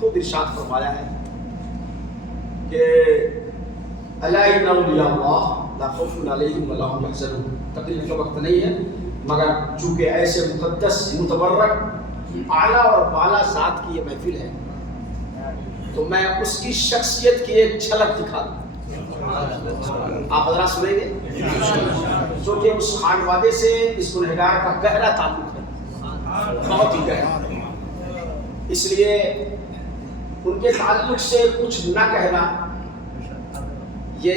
خود ارشاد فرمایا ہے کہ الا ان اولیاء اللہ لا خوف علیہم ولا هم يحزنون. تقریر کا وقت نہیں ہے مگر چونکہ ایسے مقدس متبرک اعلیٰ اور بالا ذات کی یہ محفل ہے تو میں اس کی شخصیت کی ایک جھلک دکھا دوں. آپ حضرات سنیں گے جو کہ اس خانوادے سے اس گنہگار کا گہرا تعلق ہے، بہت ہی گہرا. اس لیے ان کے تعلق سے کچھ نہ کہنا یہ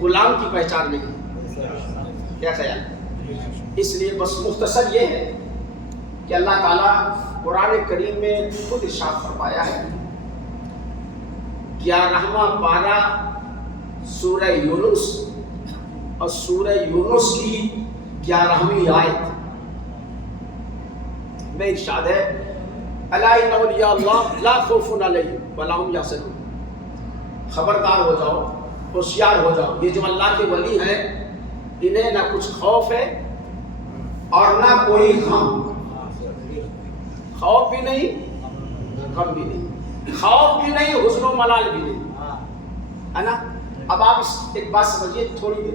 غلام کی پہچان نہیں ہے. کیا خیال؟ اس لیے بس مختصر یہ ہے کہ اللہ تعالیٰ قرآن کریم میں خود ارشاد فرمایا ہے 11واں پارہ سورہ یونس اور سورہ یونس کی 11ویں آیت میں ارشاد ہے الا ان اولیاء اللہ لا خوف علیہم ولا هم یحزنون. خبردار ہو جاؤ، ہوشیار ہو جاؤ، یہ جو اللہ کے ولی ہیں انہیں نہ کچھ خوف ہے اور نہ کوئی غم. خوف بھی نہیں، غم بھی نہیں، خوف بھی نہیں، حزن و ملال بھی نہیں، ہے نا. اب آپ ایک بات سمجھیے تھوڑی دیر،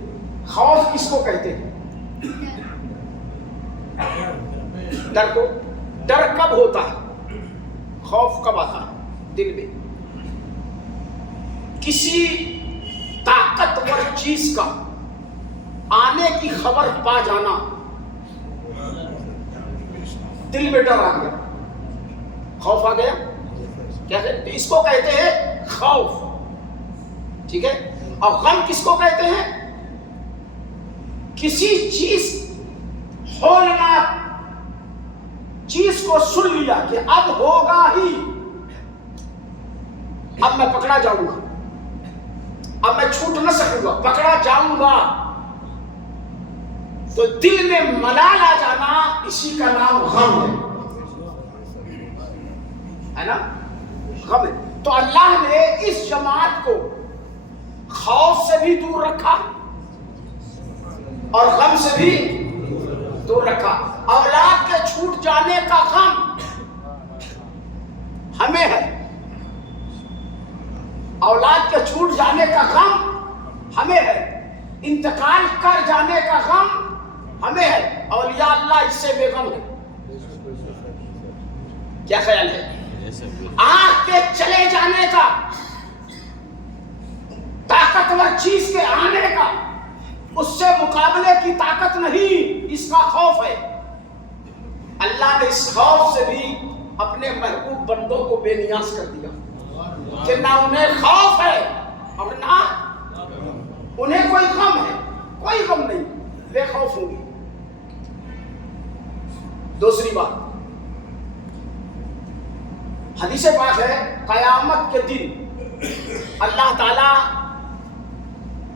خوف کس کو کہتے ہیں؟ ڈر کو. ڈر کب ہوتا ہے؟ خوف کب آتا ہے؟ دل میں کسی طاقتور چیز کا آنے کی خبر پا جانا، دل میں ڈر آ گیا، خوف آ گیا. کیا کہتے؟ اس کو کہتے ہیں خوف. ٹھیک ہے. اور غم کس کو کہتے ہیں؟ کسی چیز ہولناک چیز کو سن لیا کہ اب ہوگا ہی، اب میں پکڑا جاؤں گا، اب میں چھوٹ نہ سکوں گا، پکڑا جاؤں گا. تو دل میں ملال آ جانا، اسی کا نام غم ہے نا. غم ہے. تو اللہ نے اس جماعت کو خوف سے بھی دور رکھا اور غم سے بھی دور رکھا. اولاد کے چھوٹ جانے کا غم ہمیں ہے، اولاد کے چھوٹ جانے کا غم ہمیں ہے، انتقال کر جانے کا غم ہمیں ہے. اولیاء اللہ اس سے بے غم ہے. کیا خیال ہے؟ آنکھ کے چلے جانے کا، طاقتور چیز کے آنے کا، اس سے مقابلے کی طاقت نہیں، اس کا خوف ہے. اللہ نے اس خوف سے بھی اپنے محبوب بندوں کو بے نیاز کر دیا کہ نہ انہیں خوف ہے اور نہ انہیں کوئی غم ہے. کوئی غم نہیں، بے خوف ہوں گی. دوسری بات، حدیث پاک ہے قیامت کے دن اللہ تعالی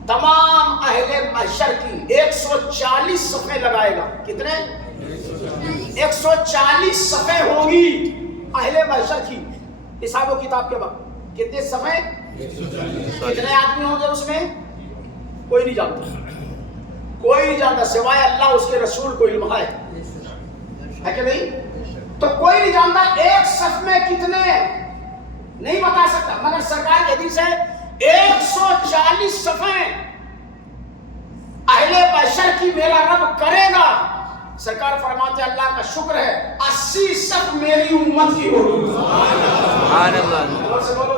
تمام اہل محشر کی 140 صفیں لگائے گا. کتنے؟ 140 صفیں ہوں گی اہل محشر کی حساب و کتاب کے وقت. کتنے صفیں؟ کتنے آدمی ہوں گے اس میں؟ کوئی نہیں جانتا، کوئی نہیں جانتا سوائے اللہ اس کے رسول کو علم ہے کہ نہیں. تو کوئی نہیں جانتا ایک صف میں کتنے نہیں بتا سکتا، مگر سرکار کی حدیث ہے 140 صفیں اہل محشر کی میرا رب کرے گا. سرکار فرماتے ہیں اللہ کا شکر ہے 80 صف میری امت کی ہوگی. سبحان اللہ، سبحان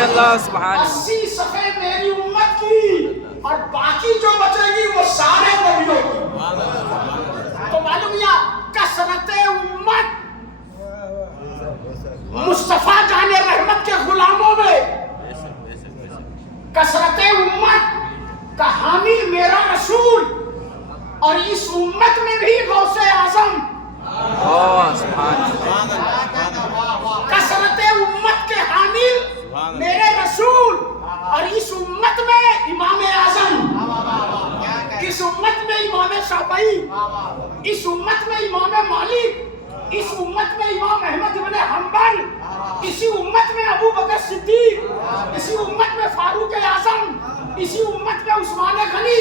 اللہ، سبحان اللہ. 80 صفیں میری امت کی اور باقی جو بچے گی وہ سارے نبیوں کی. تو معلوم یا کثرت امت مصطفیٰ جان رحمت کے غلاموں میں، کثرت امت کا حامی میرا رسول، اور اس امت میں بھی غوث اعظم. کثرت امت کے حامل میرے رسول، اور اس امت میں امام اعظم، اس امت میں امام شافعی، اس امت میں امام مالک، اس امت میں امام احمد بن حنبل، اسی امت میں ابو بکر صدیق، اسی امت میں فاروق اعظم، اسی امت میں عثمان غنی،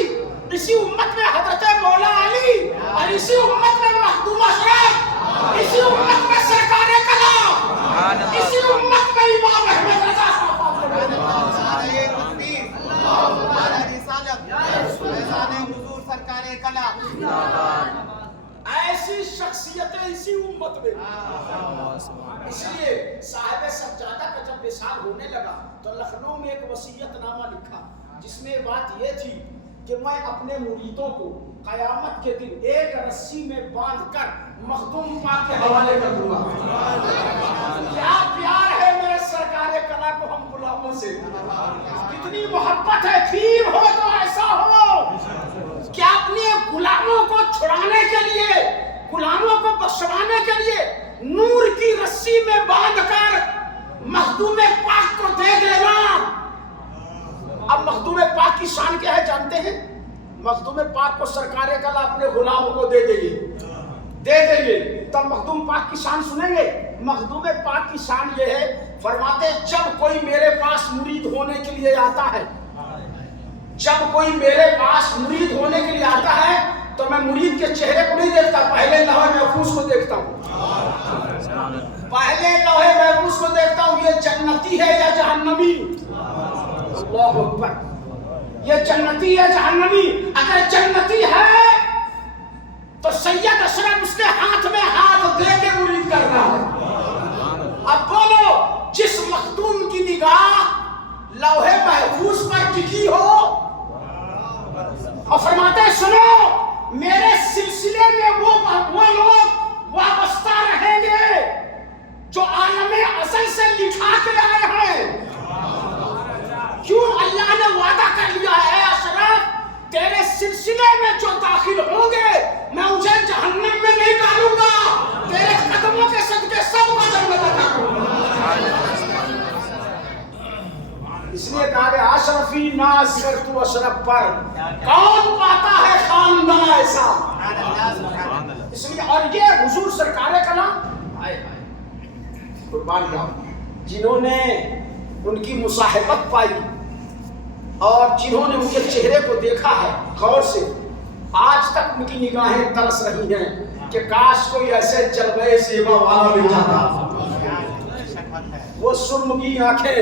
اسی امت میں حضرت مولا علی، اور اسی امت میں مخدوم اشرف، اسی امت میں سرکار کلام، اسی امت اس لیے صاحب سجادہ کا جب وصال ہونے لگا تو لکھنؤ میں ایک وصیت نامہ لکھا جس میں بات یہ تھی کہ میں اپنے مریدوں کو قیامت کے دن ایک رسی میں باندھ کر مخدوم پاک کے حوالے کر دوں گا۔ کیا پیار ہے میرے سرکار کلا کو ہم غلاموں سے، کتنی محبت ہے۔ پیر ہو تو ایسا ہو کہ اپنے غلاموں کو چھڑانے کے لیے، غلاموں کو بخشوانے کے لیے نور کی رسی میں باندھ کر مخدوم پاک کو دے دینا۔ اب مخدوم پاک کی شان کیا ہے جانتے ہیں؟ مخدوم پاک کو سرکار کلا اپنے غلاموں کو دے دیں گے تب مخدوم پاک کی شان سنیں گے۔ مخدوم پاک کی شان یہ ہے، فرماتے جب کوئی میرے پاس مرید ہونے کے لیے آتا ہے، جب کوئی میرے پاس مرید ہونے کے لیے آتا ہے تو میں مرید کے چہرے کو نہیں دیکھتا، پہلے لوح محفوظ کو دیکھتا ہوں، پہلے لوح محفوظ کو دیکھتا ہوں، یہ جنتی ہے یا جہنمی۔ اللہ اکبر، یہ جنتی ہے جہنمی؟ اگر جنتی ہے تو سید اشرف اس کے ہاتھ میں ہاتھ دے کے مرید کرتا ہے۔ اب بولو، جس مخدوم کی نگاہ لوح محفوظ پر ٹکی ہو اور فرماتے ہیں سنو میرے سلسلے میں وہ لوگ وابستہ رہیں گے جو عالم ازل سے لکھا کے آئے ہیں۔ کیوں؟ اللہ نے وعدہ کر لیا ہے اشرف تیرے سلسلے میں جو داخل ہوں گے میں انہیں جہنم میں نہیں ڈالوں گا، تیرے قدموں کے صدقے سب کو جنت عطا کروں گا۔ اس لیے کہا کہ اشرفی ناز کر تو اشرف پر، کون پاتا ہے خاندان ایسا۔ اس لیے اور یہ حضور سرکار کلام قربان جاؤ جنہوں نے ان کی مصاحبت پائی اور جنہوں نے ان کے چہرے کو دیکھا ہے غور سے، آج تک ان کی نگاہیں ترس رہی ہیں کہ کاش کوئی ایسے جلوے زیبا والا مل جاتا۔ وہ سرم کی آنکھیں،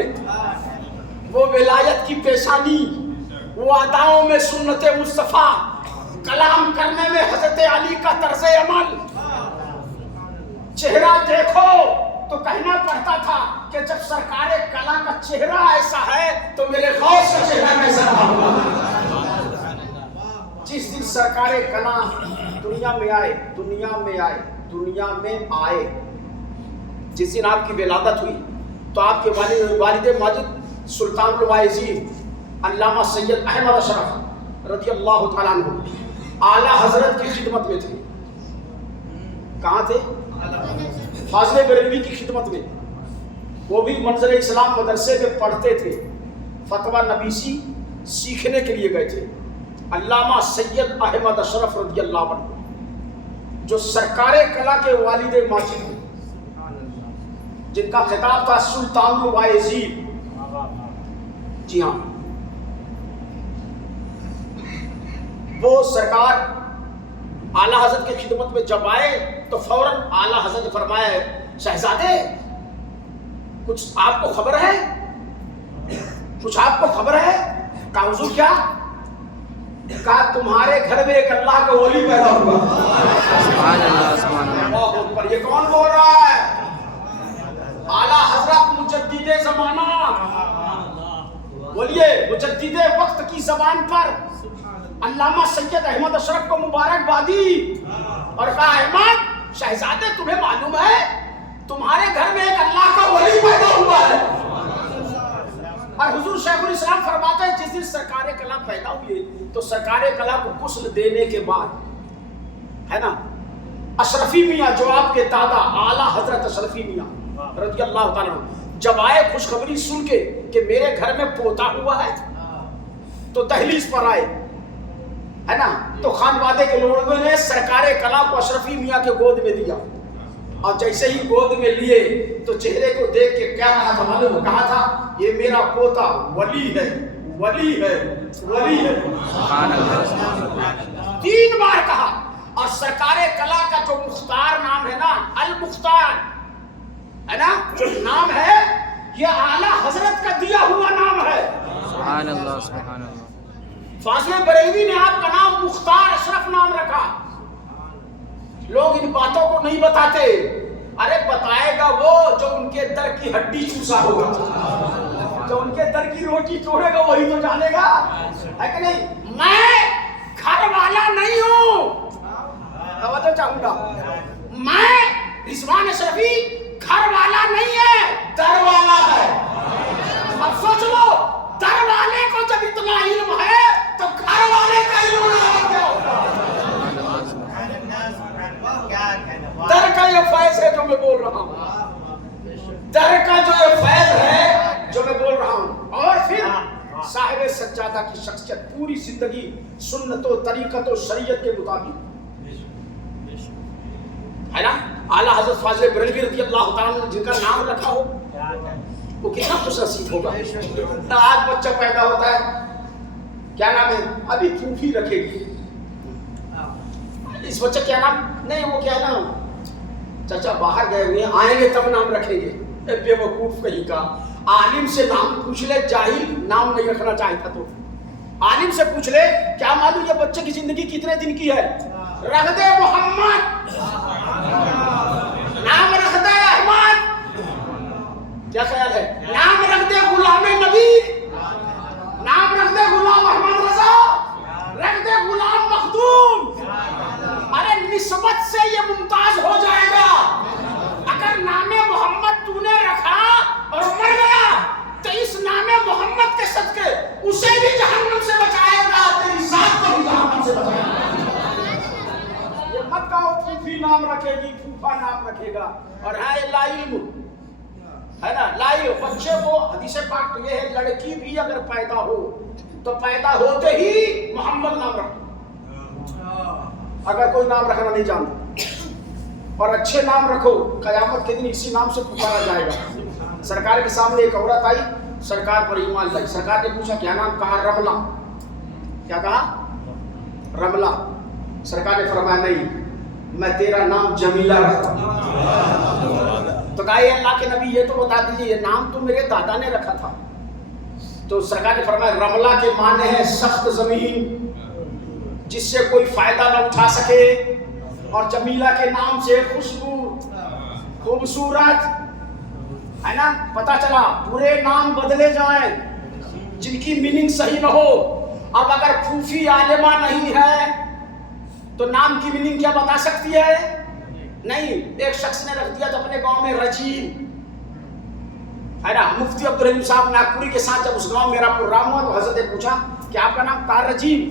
وہ ولایت کی پیشانی، وہ اداؤں میں سنت مصطفیٰ، کلام کرنے میں حضرت علی کا طرز عمل، چہرہ دیکھو تو کہنا پڑتا تھا کہ جب سرکار کلا کا چہرہ ایسا ہے تو میرے غوث کا چہرہ کیسا ہوگا۔ جس دن سرکار کلا دنیا میں آئے، جس دن آپ کی ولادت ہوئی تو آپ کے والد ماجد سلطان الواعظین علامہ سید احمد اشرف رضی اللہ تعالیٰ عنہ اعلیٰ حضرت کی خدمت میں تھے۔ کہاں تھے؟ فاضل بریلوی کی خدمت میں۔ وہ بھی منظر اسلام مدرسے میں پڑھتے تھے، فتویٰ نبیسی سیکھنے کے لیے گئے تھے۔ علامہ سید احمد اشرف رضی اللہ عنہ جو سرکار کلا کے والد ماجد ہیں، جن کا خطاب تھا سلطان الواعظین، جی ہاں، وہ سرکار اعلیٰ حضرت کی خدمت میں جب آئے تو فوراً اعلیٰ حضرت نے فرمایا شہزادے کچھ آپ کو خبر ہے؟ کچھ آپ کو خبر ہے؟ کہا حضور کیا؟ کہا تمہارے گھر میں ایک اللہ کا ولی پیدا ہوا۔ سبحان اللہ، سبحان اللہ اکبر۔ یہ کون بول رہا ہے؟ اعلیٰ حضرت مجدد زمانہ، بولیے مجدد وقت کی زبان پر علامہ سید احمد اشرف کو مبارکبادی اور کہا احمد شہزادے تمہیں معلوم ہے تمہارے گھر میں ایک اللہ کا ولی پیدا ہوا ہے۔ اور حضور شیخ الاسلام فرماتے ہیں جس دن سرکار کلا پیدا ہوئے تو سرکار کلا کو غسل دینے کے بعد ہے نا اشرفی میاں جو آپ کے دادا اعلیٰ حضرت اشرفی میاں رضی اللہ تعالیٰ جب آئے خوشخبری سن کے کہ میرے گھر میں پوتا ہوا ہے تو دہلیز پر آئے ہے نا، تو خانوادے کے لوگوں نے سرکار کلا کو اشرفی میاں کے گود میں دیا اور جیسے ہی گود میں لیے تو چہرے کو دیکھ کے کیا کہا تھا معلوم؟ کہا تھا یہ میرا پوتا ولی ہے، ولی ہے، ولی ہے۔ 3 بار کہا۔ اور سرکار کلا کا جو مختار نام ہے نا، المختار ہے نا، جو نام ہے یہ اعلیٰ حضرت کا دیا ہوا نام ہے۔ سبحان اللہ، سبحان اللہ۔ فاضل بریلوی نے آپ کا نام مختار اشرف نام رکھا۔ لوگ ان باتوں کو نہیں بتاتے ارے بتائے گا وہ جو ان کے در کی ہڈی چوسا ہوگا، جو ان کے در کی روٹی توڑے گا وہی تو جانے گا، ہے کہ نہیں؟ میں گھر والا نہیں ہوں، توجہ چاہوں گا، میں رضوان اشرفی گھر والا نہیں ہے، در والا ہے۔ اب سوچ لو، در والے کو جب اتنا علم ہے تو گھر والے کا علم کیا ہوگا؟ در کا یہ فیض ہے جو میں بول رہا ہوں، در کا جو یہ فیض ہے جو میں بول رہا ہوں۔ اور پھر صاحب سجادہ کی شخصیت پوری زندگی سنت و طریقت و شریعت کے مطابق، ہے نا؟ اعلیٰ حضرت فاضل بریلوی رضی اللہ تعالیٰ نے جن کا نام رکھا ہو وہ کتنا خوش نصیب ہوگا۔ آج بچہ پیدا ہوتا ہے، کیا نام ہے؟ ابھی پھوپھی رکھے گی، اس بچے کیا نام؟ نہیں وہ کیا نام، چچا باہر گئے ہوئے ہیں، آئیں گے تب نام رکھیں گے۔ اے بے وقوف کہیں کا، عالم سے نام پوچھ لے، جاہل نام نہیں رکھنا چاہتا تو عالم سے پوچھ لے کیا معلوم یہ بچے کی زندگی کتنے دن کی ہے، رکھ دے محمد، نام رکھ دے احمد، کیا خیال ہے؟ نام رکھ دے غلام نبی، نام رکھ دے غلام احمد رضا، رکھ دے غلام مخدوم۔ ارے نسبت سے یہ ممتاز ہو جائے گا۔ اگر نام محمد تو نے رکھا اور مر گیا تو اس نام محمد کے صدقے اسے بھی جہنم سے بچائے گا، تیری ذات کو بھی جہنم سے بچائے گا۔ یہ مت کہو پھوپھی نام رکھے گی، پھوپھا نام رکھے گا، اور ہے لا علم، ہے نا؟ لا علم بچے کو، حدیث پاک تو یہ ہے لڑکی بھی اگر پیدا ہو تو پیدا ہوتے ہی محمد نام رکھو، اگر کوئی نام رکھنا نہیں جانتا، اور اچھے نام رکھو، قیامت کے دن اسی نام سے پکارا جائے گا۔ سرکار کے سامنے ایک عورت آئی، سرکار پر ایمان لائی، سرکار نے پوچھا کیا نام؟ کہا رملہ۔ کیا کہا؟ رملہ۔ سرکار نے فرمایا نہیں، میں تیرا نام جمیلہ رکھتا ہوں۔ تو کہا اے اللہ کے نبی یہ تو بتا دیجئے، یہ نام تو میرے دادا نے رکھا تھا۔ تو سرکار نے فرمایا رملہ کے معنی ہے سخت زمین جس سے کوئی فائدہ نہ اٹھا سکے، اور جمیلہ کے نام سے خوشبو، خوبصورت، ہے نا؟ پتہ چلا پورے نام بدلے جائیں جن کی میننگ صحیح نہ ہو۔ اب اگر پھوپھی عالمہ نہیں ہے تو نام کی میننگ کیا بتا سکتی ہے؟ نہیں۔ ایک شخص نے رکھ دیا تھا اپنے گاؤں میں رجیم، ہے نا؟ مفتی عبدالرحیم صاحب ناگپوری کے ساتھ جب اس گاؤں میرا پروگرام ہوا تو حضرت نے پوچھا کہ آپ کا نام تار رجیم؟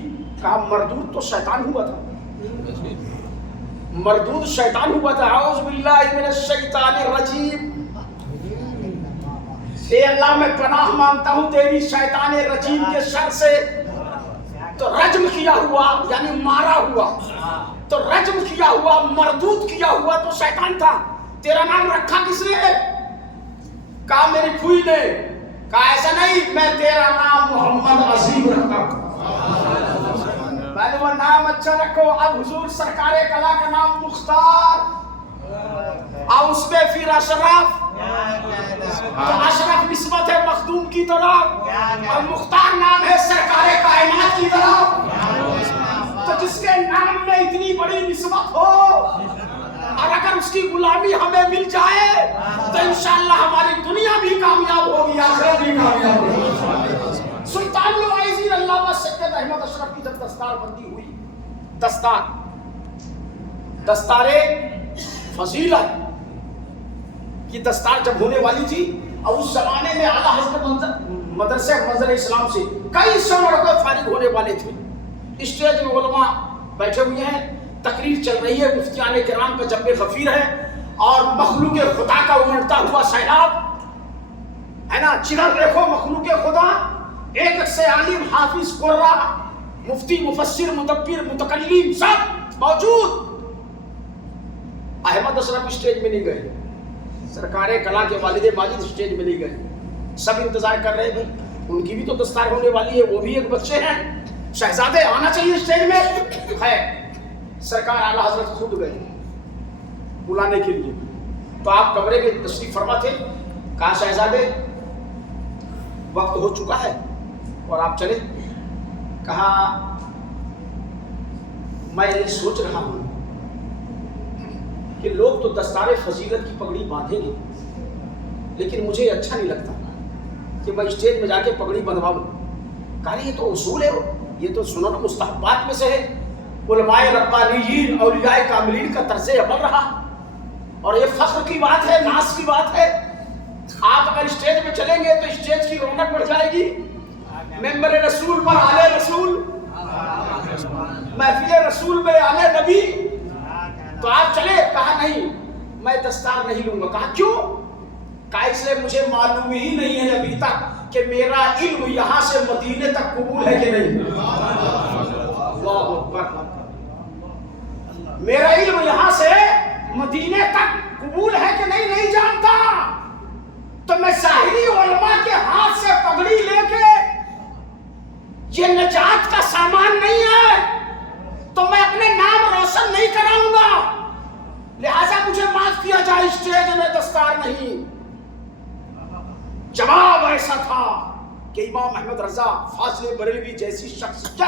کہا مردود تو شیطان ہوا تھا، مردود شیطان ہوا تھا، اعوذ باللہ من الشیطان الرجیم۔ اے اللہ میں پناہ مانگتا ہوں تیری شیطان رجیم کے شر سے۔ تو رجم کیا ہوا یعنی مارا ہوا، تو رجم کیا ہوا، مردود کیا ہوا تو شیطان تھا۔ تیرا نام رکھا کس نے؟ کہا میری پھوئی نے۔ کہا ایسا نہیں، میں تیرا نام محمد عظیم رکھتا ہوں۔ وہ نام اچھا رکھو۔ اب حضور سرکار کلا کا نام مختار، اور اس میں پھر اشرف، تو اشرف نسبت ہے مخدوم کی طرف، اور مختار نام ہے سرکار کائنات کی طرف۔ تو جس کے نام میں اتنی بڑی نسبت ہو اور اگر اس کی غلامی ہمیں مل جائے تو انشاءاللہ ہماری دنیا بھی کامیاب ہوگی، آخرت بھی کامیاب ہوگی۔ سلطان الوائزین علامہ سید احمد اشرف کی جب دستار بندی ہوئی، دستار فضیلت کی دستار جب ہونے والی تھی، اور اس زمانے میں اعلیٰ حضرت مدرسہ منظر اسلام سے کئی سو لڑکے فارغ ہونے والے تھے۔ اسٹیج میں علماء بیٹھے ہوئے ہیں، تقریر چل رہی ہے، مفتیان کرام کا جنب غفیر ہے، اور مخلوق خدا کا امڑتا ہوا سیلاب، ہے نا؟ چرر دیکھو مخلوق خدا، ایک سے عالم، حافظ، قرہ، مفتی، مفسر، مدبر، متکلم سب موجود۔ احمد اشرف اسٹیج میں نہیں گئے، سرکار کلا کے والد ماجد اسٹیج میں نہیں گئے، سب انتظار کر رہے ہیں، ان کی بھی تو دستار ہونے والی ہے، وہ بھی ایک بچے ہیں، شہزادے آنا چاہیے اسٹیج میں۔ ہے سرکار اعلیٰ حضرت خود گئے بلانے کے لیے، تو آپ کمرے میں تشریف فرما تھے، کہا شہزادے وقت ہو چکا ہے اور آپ چلے۔ کہا میں یہ سوچ رہا ہوں کہ لوگ تو دستار فضیلت کی پگڑی باندھیں گے، لیکن مجھے اچھا نہیں لگتا کہ میں اسٹیج میں جا کے پگڑی بندھواؤں. کہا یہ تو اصول ہے، یہ تو سنن مستحبات میں سے ہے، علماء ربانیین اولیاء کاملین کا طرز عمل رہا، اور یہ فخر کی بات ہے، ناز کی بات ہے. آپ اگر اسٹیج پہ چلیں گے تو اسٹیج کی رونق بڑھ جائے گی. ممبر رسول پر آلے رسول، محفل رسول میں آلے نبی، تو آپ چلے. کہا نہیں میں دستار نہیں لوں گا. کہا کیوں؟ کہا اس لیے مجھے معلوم ہی نہیں ہے ابھی تک کہ میرا علم یہاں سے مدینے تک قبول ہے کہ نہیں. اللہ اکبر. میرا علم یہاں سے مدینے تک قبول ہے کہ نہیں نہیں جانتا. تو میں ظاہری علماء کے ہاتھ سے پگڑی لے کے، یہ نجات کا سامان نہیں ہے، تو میں اپنے نام روشن نہیں کراؤں گا، لہذا مجھے معاف کیا جائے، اسٹیج میں دستار نہیں. جواب ایسا تھا کہ امام احمد رضا فاضل بریلوی جیسی شخصیت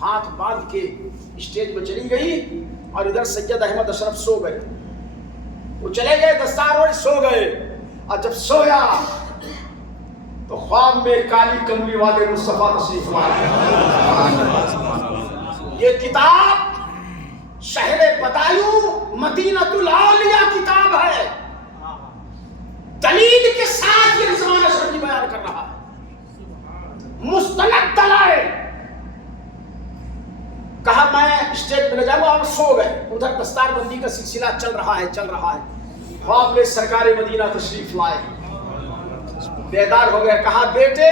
ہاتھ باندھ کے اسٹیج میں چلی گئی، اور ادھر سید احمد اشرف سو گئے. وہ چلے گئے دستار اور سو گئے. اور جب سویا تو خواب میں کالی کملی والے مصطفیٰ تشریف لائے. یہ کتاب شہر بدایوں مدینۃ الاولیاء کتاب ہے، دلیل کے ساتھ یہ رضوان اشرفی بیان کر رہا ہے، مستند دلائل. کہا میں اسٹیج پہ لے جاؤں گا، اور سو گئے. ادھر دستار بندی کا سلسلہ چل رہا ہے. خواب میں سرکار مدینہ تشریف لائے، بیدار ہو گئے. کہا بیٹے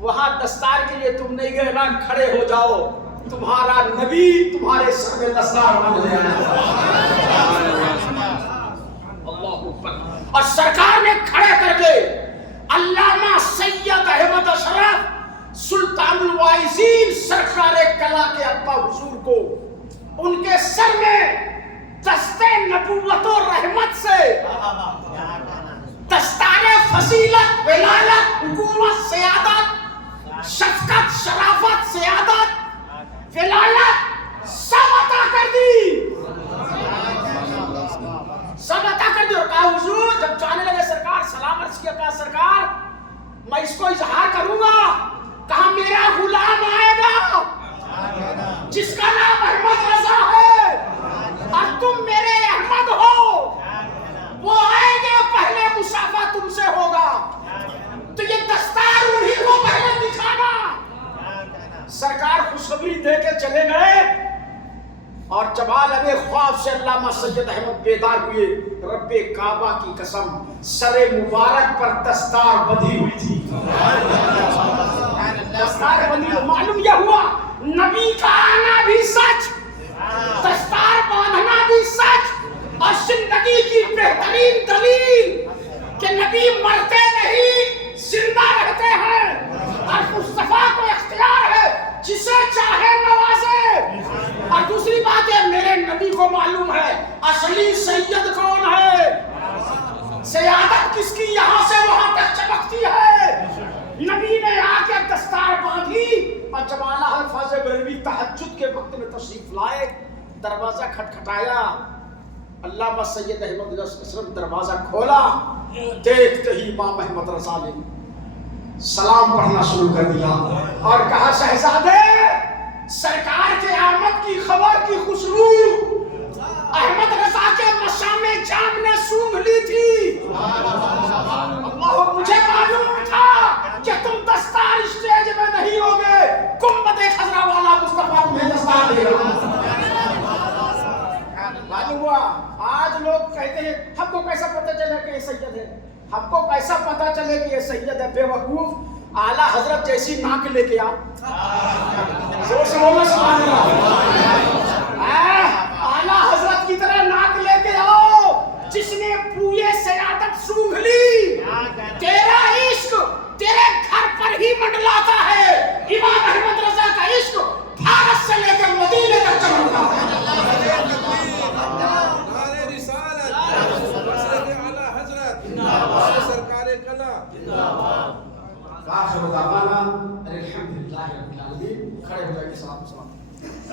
وہاں دستار کے لیے تم نہیں گئے نا، کھڑے ہو جاؤ، تمہارا نبی تمہارے سر میں دستار باندھ لے آیا. اللہ اکبر. اور سرکار نے کھڑے کر کے علامہ سید احمد اشرف سلطان الواعظین سرکار کلا کے ابا حضور کو ان کے سر میں دستے نبوت و رحمت سے دستار فضیلت، ولایت، حکومت، سیادت، شفقت، شرافت، سیادت، ولایت سب عطا کر دی. سب عطا کر دی. اور کہا حضور جب جانے لگے سرکار سلام عرض کیا. کہا سرکار میں اس کو اظہار کروں گا. کہا میرا غلام آئے گا جس کا نام احمد رضا ہے، اور تم میرے احمد ہو. وہ آئیں گے، پہلے مصافحہ تم سے ہوگا، تو یہ دستار انہیں کو پہلے دکھانا. سرکار خوشخبری دے کے چلے گئے، اور جب عالم خواب سے علامہ سید احمد بیدار ہوئے، رب کعبہ کی قسم سر مبارک پر دستار بندھی ہوئی تھی. دستار بندھی تو معلوم یہ ہوا نبی کا آنا بھی سچ، دستار باندھنا بھی سچ، اور زندگی کی بہترین دلیل کہ نبی مرتے نہیں زندہ رہتے ہیں، اور مصطفیٰ کو اختیار ہے جسے چاہے نوازے. اور دوسری بات ہے میرے نبی کو معلوم ہے اصلی سید کون ہے، سیادت کس کی یہاں سے وہاں تک چمکتی ہے. نبی نے آ کے دستار باندھی، اور جب اعلیٰ حضرت بریلوی تہجد کے وقت میں تشریف لائے، دروازہ کھٹکھٹایا. علامہ سید احمد اشرف دروازہ کھولا، دیکھتے ہی امام احمد رضا نے سلام پڑھنا شروع کر دیا اور کہا شہزادے سرکار کے آمد کی خبر کی خوشبو احمد رضا کے مشام جام نے سونگھ لی تھی. اللہ مجھے معلوم تھا کہ تم دستار اسٹیج میں نہیں ہوگے، گنبد خضرا والا مصطفیٰ تمہیں دستار دے گا. معلوم ہوا. آج لوگ کہتے ہیں ہم کو کیسا پتہ چلا کہ یہ سید ہے، ہم کو کیسا پتہ چلے کہ یہ سید ہے. بے وقوف. اعلیٰ حضرت جیسی ناک لے کے آ، زور سے بولنا سبحان اللہ. اعلیٰ حضرت کی طرح ناک لے کے آؤ جس نے بوئے سیادت سونگھ لی. تیرا عشق تیرے گھر پر ہی منڈلاتا ہے. امام احمد رضا کا عشق بھارت سے لے کر مدینے تک چمکتا ہے. سرکار کلا آخر دعوانا الحمدللہ رب العالمین. کھڑے ہو جائیں گے. سلام.